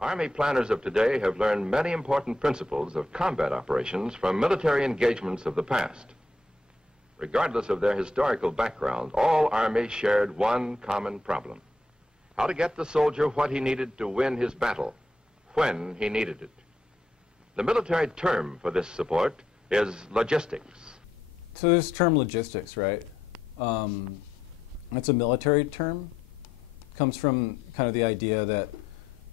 Army planners of today have learned many important principles of combat operations from military engagements of the past. Regardless of their historical background, all armies shared one common problem: how to get the soldier what he needed to win his battle, when he needed it. The military term for this support is logistics. So this term logistics, right? It's a military term. It comes from kind of the idea that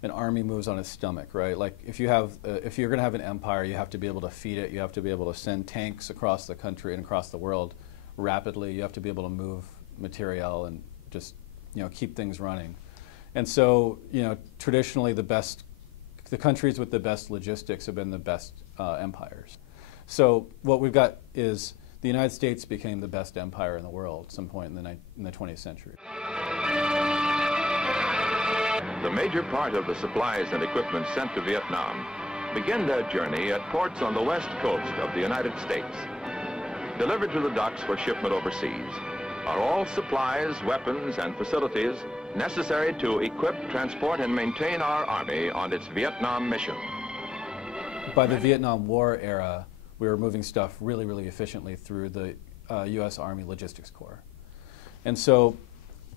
an army moves on its stomach, right? Like if you're going to have an empire, you have to be able to feed it. You have to be able to send tanks across the country and across the world rapidly. You have to be able to move material and just, keep things running. And so, traditionally the countries with the best logistics have been the best empires. So what we've got is the United States became the best empire in the world at some point in the 20th century. The major part of the supplies and equipment sent to Vietnam begin their journey at ports on the west coast of the United States. Delivered to the docks for shipment overseas are all supplies, weapons, and facilities necessary to equip, transport, and maintain our Army on its Vietnam mission. By the Vietnam War era, we were moving stuff really, really efficiently through the U.S. Army Logistics Corps. And so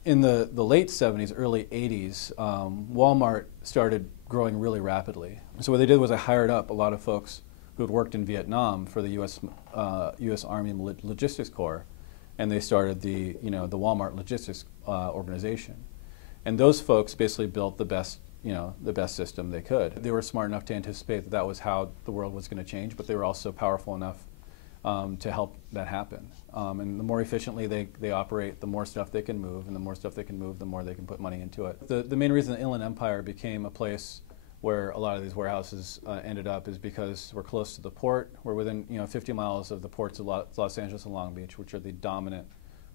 in the late 70s, early 80s, Walmart started growing really rapidly. So what they did was they hired up a lot of folks who had worked in Vietnam for the U.S. Army Logistics Corps, and they started the Walmart Logistics organization. And those folks basically built the best system they could. They were smart enough to anticipate that that was how the world was going to change, but they were also powerful enough to help that happen. And the more efficiently they operate, the more stuff they can move, and the more stuff they can move, the more they can put money into it. The main reason the Inland Empire became a place where a lot of these warehouses ended up is because we're close to the port. We're within 50 miles of the ports of Los Angeles and Long Beach, which are the dominant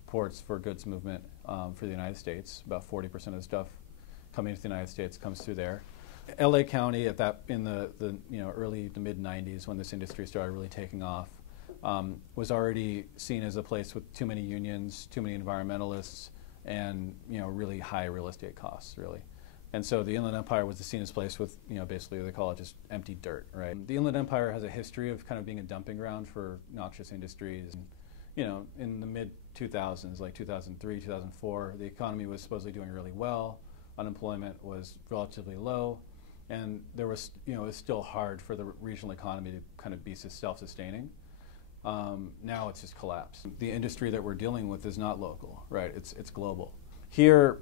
ports for goods movement for the United States. About 40% of the stuff coming to the United States comes through there. LA County in the early to mid 90s, when this industry started really taking off, was already seen as a place with too many unions, too many environmentalists, and really high real estate costs, really. And so the Inland Empire was seen as a place with, basically they call it just empty dirt, right? The Inland Empire has a history of kind of being a dumping ground for noxious industries. In the mid-2000s, like 2003, 2004, the economy was supposedly doing really well. Unemployment was relatively low, and there was, it was still hard for the regional economy to kind of be self-sustaining. Now it's just collapsed. The industry that we're dealing with is not local, right? It's global. Here,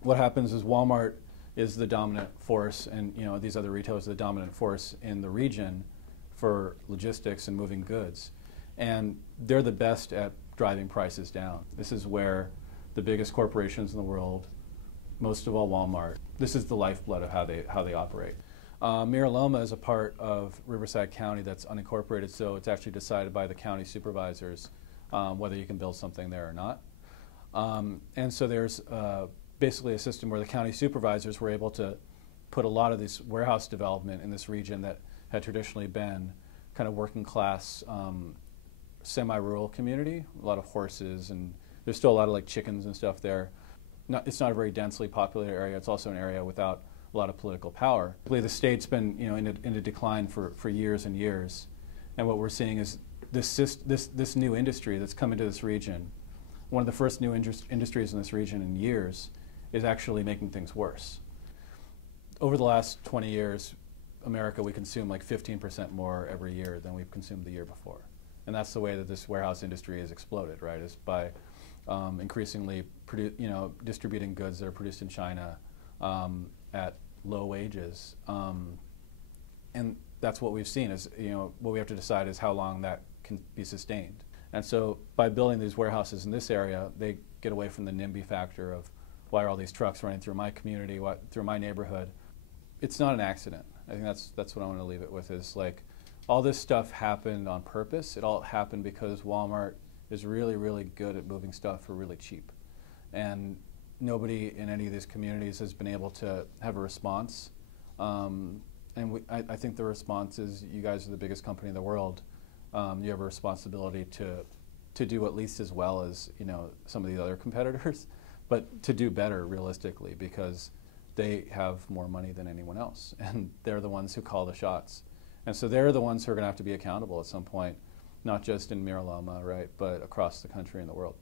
what happens is Walmart is the dominant force, and these other retailers are the dominant force in the region for logistics and moving goods. And they're the best at driving prices down. This is where the biggest corporations in the world, most of all Walmart, this is the lifeblood of how they operate. Mira Loma is a part of Riverside County that's unincorporated, so it's actually decided by the county supervisors whether you can build something there or not. And so there's basically a system where the county supervisors were able to put a lot of this warehouse development in this region that had traditionally been kind of working class, semi-rural community, a lot of horses, and there's still a lot of like chickens and stuff there. It's not a very densely populated area. It's also an area without a lot of political power. The state's been in a decline for years and years, and what we're seeing is this new industry that's come into this region, one of the first new industries in this region in years, is actually making things worse. Over the last 20 years, America, we consume like 15% more every year than we've consumed the year before. And that's the way that this warehouse industry has exploded, right? Is by increasingly distributing goods that are produced in China at low wages. And that's what we've seen is, what we have to decide is how long that can be sustained. And so by building these warehouses in this area, they get away from the NIMBY factor of why are all these trucks running through my community, through my neighborhood. It's not an accident. I think that's what I want to leave it with, is like all this stuff happened on purpose. It all happened because Walmart is really, really good at moving stuff for really cheap. And nobody in any of these communities has been able to have a response. I think the response is, you guys are the biggest company in the world. You have a responsibility to do at least as well as some of the other competitors, but to do better realistically, because they have more money than anyone else, and they're the ones who call the shots. And so they're the ones who are going to have to be accountable at some point, not just in Mira Loma, right, but across the country and the world.